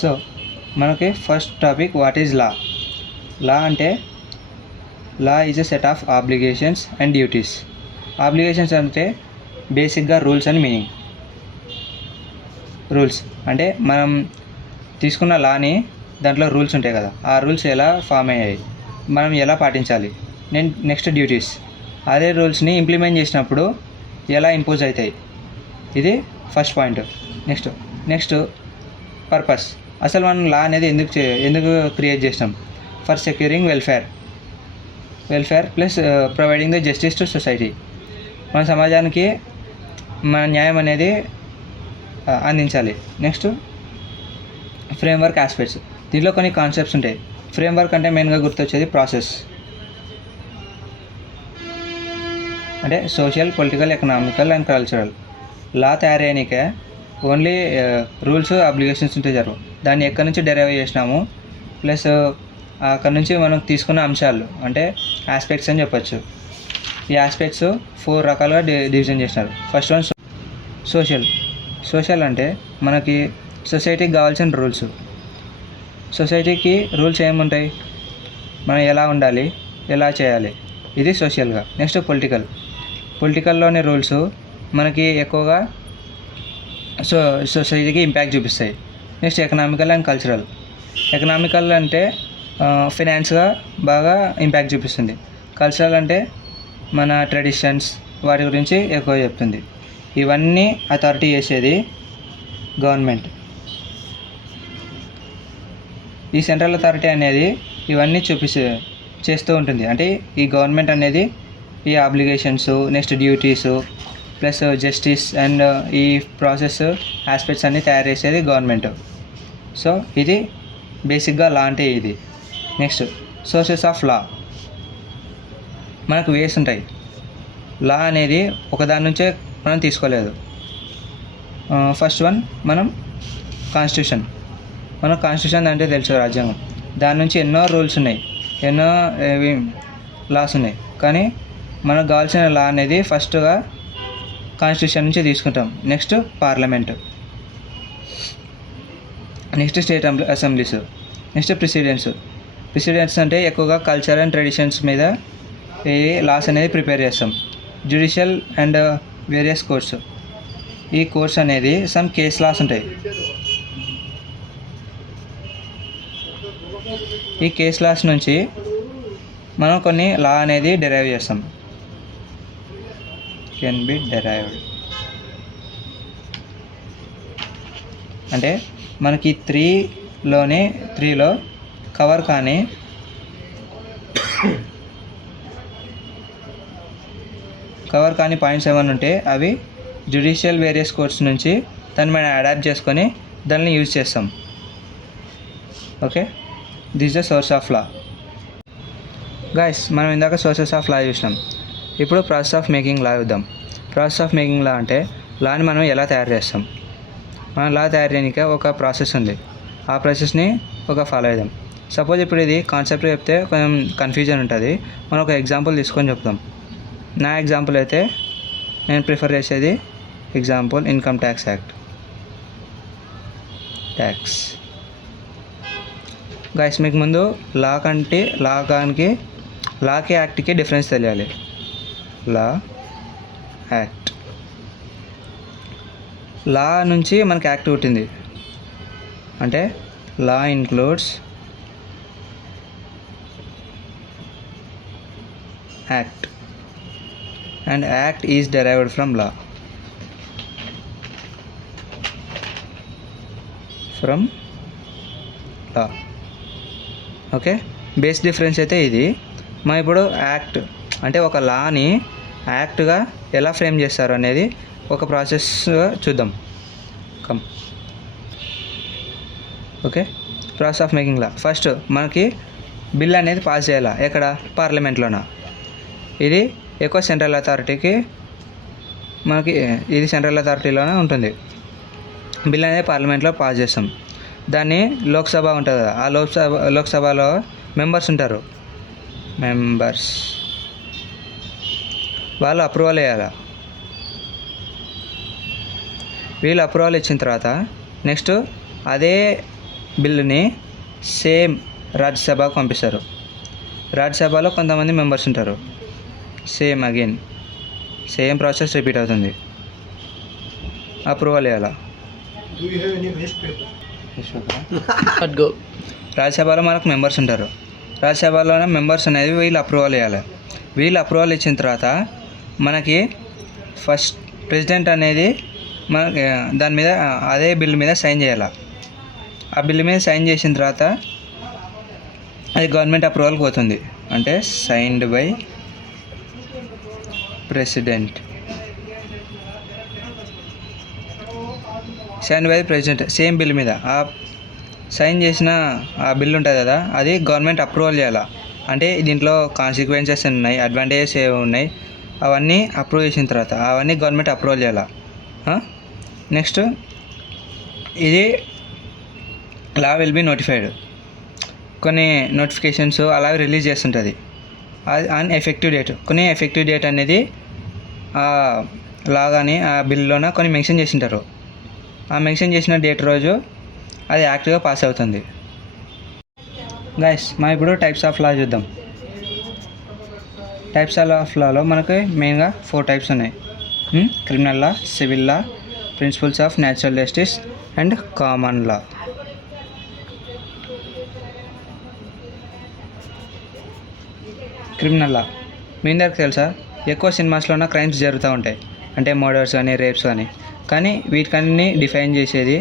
So మనకి first topic what is law. Law అంటే law is a set of obligations and duties. Obligations అంటే బేసిక్గా rules అని meaning. Rules అంటే మనం తీసుకున్న లాని దాంట్లో రూల్స్ ఉంటాయి కదా, ఆ రూల్స్ ఎలా ఫామ్ అయ్యాయి, మనం ఎలా పాటించాలి. నెక్స్ట్ డ్యూటీస్, అదే రూల్స్ని ఇంప్లిమెంట్ చేసినప్పుడు ఎలా ఇంపోజ్ అవుతాయి. ఇది ఫస్ట్ పాయింట్. Next purpose. అసలు మనం లా అనేది ఎందుకు క్రియేట్ చేసినాం? For securing welfare plus providing the justice to society. మన సమాజానికి మన న్యాయం అనేది అందించాలి. Next framework aspects. దీంట్లో కొన్ని కాన్సెప్ట్స్ ఉంటాయి. ఫ్రేమ్వర్క్ అంటే మెయిన్గా గుర్తొచ్చేది ప్రాసెస్, అంటే social, political, economical and cultural. Law తయారయ్యానికే ఓన్లీ రూల్స్, అబ్లిగేషన్స్ ఉంటే జరుగు. దాన్ని ఎక్కడి నుంచి డెరైవ్ చేసినాము, ప్లస్ అక్కడ నుంచి మనం తీసుకున్న అంశాలు అంటే ఆస్పెక్ట్స్ అని చెప్పచ్చు. ఈ ఆస్పెక్ట్స్ 4 రకాలుగా డివిజన్ చేసినారు. ఫస్ట్ వన్ సోషల్ అంటే మనకి సొసైటీకి కావాల్సిన రూల్స్. సొసైటీకి రూల్స్ ఏముంటాయి, మనం ఎలా ఉండాలి, ఎలా చేయాలి, ఇది సోషల్గా. నెక్స్ట్ పొలిటికల్లోని రూల్స్ మనకి ఎక్కువగా సొసైటీకి ఇంపాక్ట్ చూపిస్తాయి. Next economical and cultural. Economical అంటే ఫైనాన్స్గా బాగా ఇంపాక్ట్ చూపిస్తుంది. కల్చరల్ అంటే మన ట్రెడిషన్స్, వాటి గురించి ఎక్కువ చెప్తుంది. ఇవన్నీ అథారిటీ చేసేది గవర్నమెంట్. ఈ సెంట్రల్ అథారిటీ అనేది ఇవన్నీ చేస్తూ ఉంటుంది. అంటే ఈ గవర్నమెంట్ అనేది ఈ obligations, next duties, plus justice and ఈ ప్రాసెస్ ఆస్పెక్ట్స్ అన్నీ తయారు చేసేది గవర్నమెంట్. సో ఇది బేసిక్గా లా అంటే ఇది. Next sources of law. మనకు వేస్ ఉంటాయి. లా అనేది ఒకదాని నుంచే మనం తీసుకోలేదు. ఫస్ట్ వన్ మనం కాన్స్టిట్యూషన్ అంటే తెలుసు, రాజ్యాంగం. దాని నుంచి ఎన్నో రూల్స్ ఉన్నాయి, ఎన్నో లాస్ ఉన్నాయి. కానీ మనకు కావాల్సిన లా అనేది ఫస్ట్గా కాన్స్టిట్యూషన్ నుంచి తీసుకుంటాం. Next parliament, next state assemblies, next presidents అంటే ఎక్కువగా కల్చర్ అండ్ ట్రెడిషన్స్ మీద ఈ లాస్ అనేది ప్రిపేర్ చేస్తాం. Judicial and various courts. ఈ కోర్ట్స్ అనేది సమ్ కేస్ లాస్ ఉంటాయి. ఈ కేస్ లాస్ నుంచి మనం కొన్ని లా అనేది డెరైవ్ చేస్తాం. కెన్ బి డెరైవ్డ్ అంటే మనకి 3లో కవర్ కానీ పాయింట్స్ ఏమైనా ఉంటే అవి జ్యుడిషియల్ వేరియస్ కోర్ట్స్ నుంచి దాన్ని మనం అడాప్ట్ చేసుకొని దాన్ని యూజ్ చేస్తాం. Okay, this the source of law. Guys, మనం ఇందాక సోర్సెస్ ఆఫ్ లా చూసినాం. ఇప్పుడు ప్రాసెస్ ఆఫ్ మేకింగ్ లా చూద్దాం. ప్రాసెస్ ఆఫ్ మేకింగ్ లా అంటే లాని మనం ఎలా తయారు చేస్తాం. మనం లా తయారు చేయడానికి ఒక ప్రాసెస్ ఉంది. ఆ ప్రాసెస్ని ఫాలో అవుదాం. సపోజ్ ఇప్పుడు ఇది కాన్సెప్ట్ చెప్తే కొంచెం కన్ఫ్యూజన్ ఉంటుంది. మనం ఒక ఎగ్జాంపుల్ తీసుకొని చెప్తాం. నా ఎగ్జాంపుల్ అయితే నేను ప్రిఫర్ చేసేది example income tax act. Guys, మీకు ముందు లాకి యాక్ట్కి డిఫరెన్స్ తెలియాలి. లా, యాక్ట్. లా నుంచి మనకి యాక్ట్ పుట్టింది. అంటే law includes act and act is derived from law. Okay, base difference అయితే ఇది. మనం ఇప్పుడు యాక్ట్ అంటే ఒక లాని యాక్ట్గా ఎలా ఫ్రేమ్ చేస్తారు అనేది ఒక ప్రాసెస్ చూద్దాం. Okay, process of making law. First మనకి బిల్ అనేది పాస్ చేయాలా, ఎక్కడ? పార్లమెంట్లోనా. ఇది ఎక్కువ సెంట్రల్ అథారిటీకి సెంట్రల్ అథారిటీలోనే ఉంటుంది. బిల్ అనేది పార్లమెంట్లో పాస్ చేస్తాం. దాన్ని లోక్సభ ఉంటుంది కదా, ఆ లోక్సభలో మెంబర్స్ ఉంటారు. వాళ్ళు అప్రూవల్ వేయాలి. వీళ్ళు అప్రూవల్ ఇచ్చిన తర్వాత నెక్స్ట్ అదే బిల్లుని సేమ్ రాజ్యసభకు పంపిస్తారు. రాజ్యసభలో కొంతమంది మెంబర్స్ ఉంటారు. Same again same process repeat అవుతుంది. అప్రూవల్ ఇవ్వాలా. రాజ్యసభలో మనకు మెంబర్స్ ఉంటారు. రాజ్యసభలోనే మెంబర్స్ అనేది వీళ్ళు అప్రూవల్ ఇవ్వాలి. వీళ్ళు అప్రూవల్ ఇచ్చిన తర్వాత మనకి ఫస్ట్ ప్రెసిడెంట్ అనేది మనకి దాని మీద అదే బిల్ మీద సైన్ చేయాలి. ఆ బిల్ మీద సైన్ చేసిన తర్వాత అది గవర్నమెంట్ అప్రూవల్కి పోతుంది. అంటే signed by president. Same bill మీద ఆ సైన్ చేసిన ఆ బిల్ ఉంటుంది కదా, అది గవర్నమెంట్ అప్రూవల్ చేయాలి. అంటే దీంట్లో కాన్సిక్వెన్సెస్ ఉన్నాయి, అడ్వాంటేజెస్ ఏవి ఉన్నాయి, అవన్నీ అప్రూవ్ చేసిన తర్వాత అవన్నీ గవర్నమెంట్ అప్రూవల్ చేయాలి. నెక్స్ట్ ఇది లా విల్ బి నోటిఫైడ్. కొన్ని నోటిఫికేషన్స్ అలాగే రిలీజ్ చేస్తుంటుంది. అది ఆన్ ఎఫెక్టివ్ డేట్. కొన్ని ఎఫెక్టివ్ డేట్ అనేది ఆ లా కానీ ఆ బిల్లోన కొన్ని మెన్షన్ చేసింటారు. ఆ మెన్షన్ చేసిన డేట్ రోజు అది యాక్ట్గా పాస్ అవుతుంది. గైస్ మనం ఇప్పుడు టైప్స్ ఆఫ్ లా చూద్దాం. టైప్స్ ఆఫ్ లాలో మనకి మెయిన్గా 4 టైప్స్ ఉన్నాయి. Criminal law, civil law, principles of natural justice and common law. Criminal law మీ అందరికి తెలుసా, ఎక్కువ సినిమాస్లోన క్రైమ్స్ జరుగుతూ ఉంటాయి. అంటే మర్డర్స్ కానీ రేప్స్ కానీ వీటికన్నీ డిఫైన్ చేసేది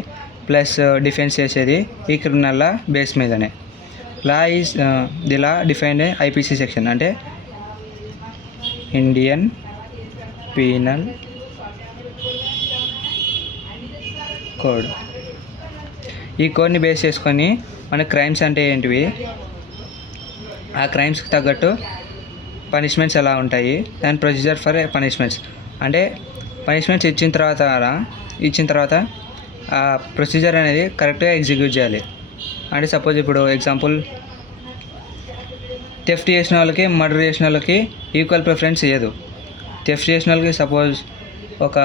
ప్లస్ డిఫెన్స్ చేసేది ఈ క్రిమినల్ లా బేస్ మీదనే. Law is the law defined IPC section, అంటే ఇండియన్ పీనల్ కోడ్. ఈ కోడ్ని బేస్ చేసుకొని మన క్రైమ్స్ అంటే ఏంటివి, ఆ క్రైమ్స్కి తగ్గట్టు పనిష్మెంట్స్ ఎలా ఉంటాయి, అండ్ ప్రొసీజర్ ఫర్ పనిష్మెంట్స్. అంటే పనిష్మెంట్స్ ఇచ్చిన తర్వాత ఆ ప్రొసీజర్ అనేది కరెక్ట్గా ఎగ్జిక్యూట్ చేయాలి. అంటే సపోజ్ ఇప్పుడు ఎగ్జాంపుల్, థెఫ్ట్ చేసిన వాళ్ళకి మర్డర్ చేసిన వాళ్ళకి ఈక్వల్ ప్రిఫరెన్స్ ఇవ్వదు. థెఫ్ట్ చేసిన వాళ్ళకి సపోజ్ ఒక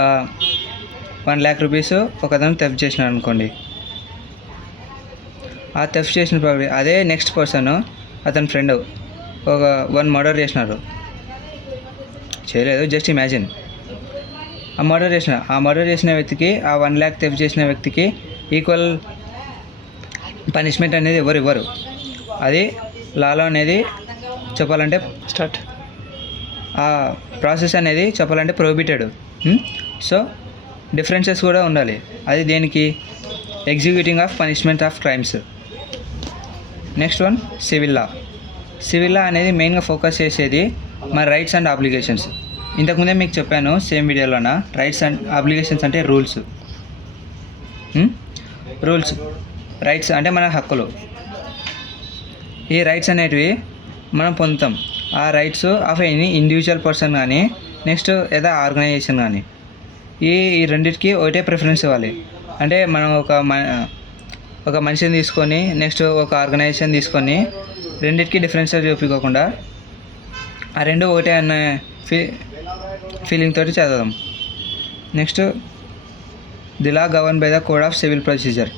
1 lakh రూపీస్ ఒకతను థెఫ్ట్ చేసినాడు అనుకోండి. ఆ థెఫ్ట్ చేసిన అదే నెక్స్ట్ పర్సన్ అతని ఫ్రెండ్ ఒక 1 మర్డర్ చేయలేదు, జస్ట్ ఇమాజిన్. ఆ మర్డర్ చేసిన వ్యక్తికి ఆ 1 lakh థెఫ్ట్ చేసిన వ్యక్తికి ఈక్వల్ పనిష్మెంట్ అనేది ఎవరు ఇవ్వరు. అది లాలో అనేది చెప్పాలంటే ఆ ప్రాసెస్ అనేది చెప్పాలంటే ప్రొహిబిటెడ్. సో డిఫరెన్సెస్ కూడా ఉండాలి. అది దేనికి, executing of punishment of crimes. Next one civil law. Civil లా అనేది మెయిన్గా ఫోకస్ చేసేది మన రైట్స్ అండ్ ఆబ్లిగేషన్స్. ఇంతకుముందే మీకు చెప్పాను సేమ్ వీడియోలోన, రైట్స్ అండ్ ఆబ్లిగేషన్స్ అంటే రూల్స్. రైట్స్ అంటే మన హక్కులు. ఈ రైట్స్ అనేటివి మనం పొందుతాం. ఆ rights of any individual person కానీ నెక్స్ట్ ఏదో ఆర్గనైజేషన్ కానీ ఈ రెండింటికి ఒకటే ప్రిఫరెన్స్ ఇవ్వాలి. అంటే మనం ఒక మనిషిని తీసుకొని నెక్స్ట్ ఒక ఆర్గనైజేషన్ తీసుకొని రెండింటికి డిఫరెన్స్ చూపించకుండా ఆ రెండు ఒకటే అన్న ఫీలింగ్ తోటి చదవడం. Next the law govern by the code of civil procedure.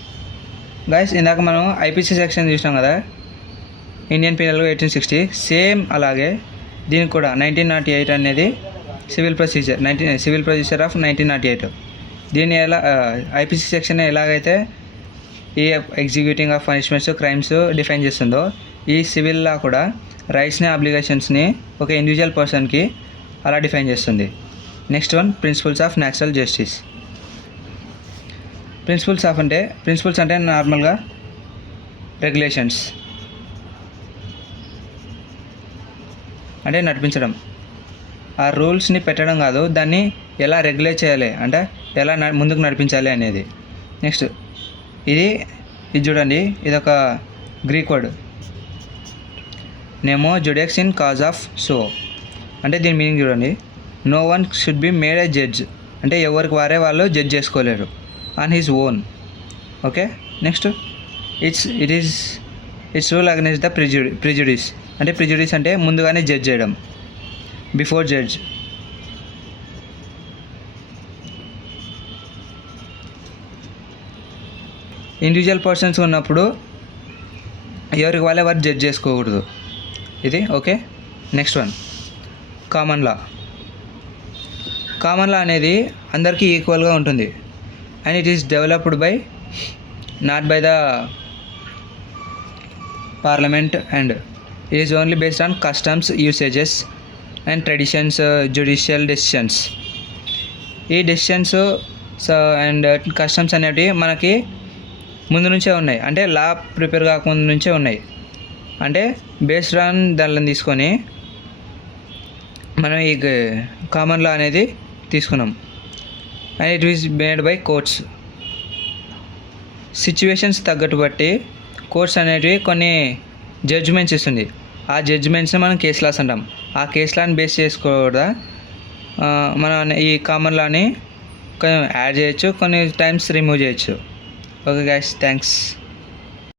Guys ఇందాక మనం ఐపీసీ సెక్షన్ చూసినాం కదా, ఇండియన్ పీనల్ 1860. సేమ్ అలాగే దీనికి కూడా 1908 అనేది సివిల్ ప్రొసీజర్ ఆఫ్ 1908. దీన్ని ఎలా ఐపీసీ సెక్షన్ ఎలాగైతే ఈ executing of punishments crimes define చేస్తుందో, ఈ సివిల్ లా కూడా రైట్స్ని ఆబ్లిగేషన్స్ని ఒక ఇండివిజువల్ పర్సన్కి అలా డిఫైన్ చేస్తుంది. Next one principles of natural justice. Principles అంటే నార్మల్గా రెగ్యులేషన్స్ అంటే నడిపించడం. ఆ రూల్స్ని పెట్టడం కాదు, దాన్ని ఎలా రెగ్యులేట్ చేయాలి అంటే ఎలా ముందుకు నడిపించాలి అనేది. నెక్స్ట్ ఇది చూడండి, ఇది ఒక Greek word nemo judex in cause of so. అంటే దీని మీనింగ్ చూడండి, no one should be made a judge. అంటే ఎవరికి వారే వాళ్ళు జడ్జ్ చేసుకోలేరు on his own. Okay. Next it's rule against the prejudice. అంటే ప్రిజుడిస్ అంటే ముందుగానే జడ్జ్ చేయడం, బిఫోర్ జడ్జ్. ఇండివిజువల్ పర్సన్స్ ఉన్నప్పుడు ఎవరికి వాళ్ళే వారు జడ్జ్ చేసుకోకూడదు. ఇది ఓకే. నెక్స్ట్ వన్, కామన్ లా. కామన్ లా అనేది అందరికీ ఈక్వల్గా ఉంటుంది and it is developed by not by the parliament and it is only based on customs, usages and traditions, judicial decisions. ఈ డెసిషన్స్ అండ్ కస్టమ్స్ అనేవి మనకి ముందు నుంచే ఉన్నాయి, అంటే లా ప్రిపేర్ కాకముందు నుంచే ఉన్నాయి. అంటే బేస్డ్ ఆన్ దానిని తీసుకొని మనం ఈ కామన్ లా అనేది తీసుకున్నాం and it is made by courts. Situations తగ్గట్టు బట్టి కోర్ట్స్ అనేటివి కొన్ని జడ్జిమెంట్స్ ఇస్తుంది. ఆ జడ్జిమెంట్స్ని మనం కేస్ లాస్ అంటాం. ఆ కేస్ లాని బేస్ చేసుకోకుండా మనం ఈ కామన్ లాని కొంచెం యాడ్ చేయొచ్చు, కొన్ని టైమ్స్ రిమూవ్ చేయొచ్చు. Okay guys, thanks.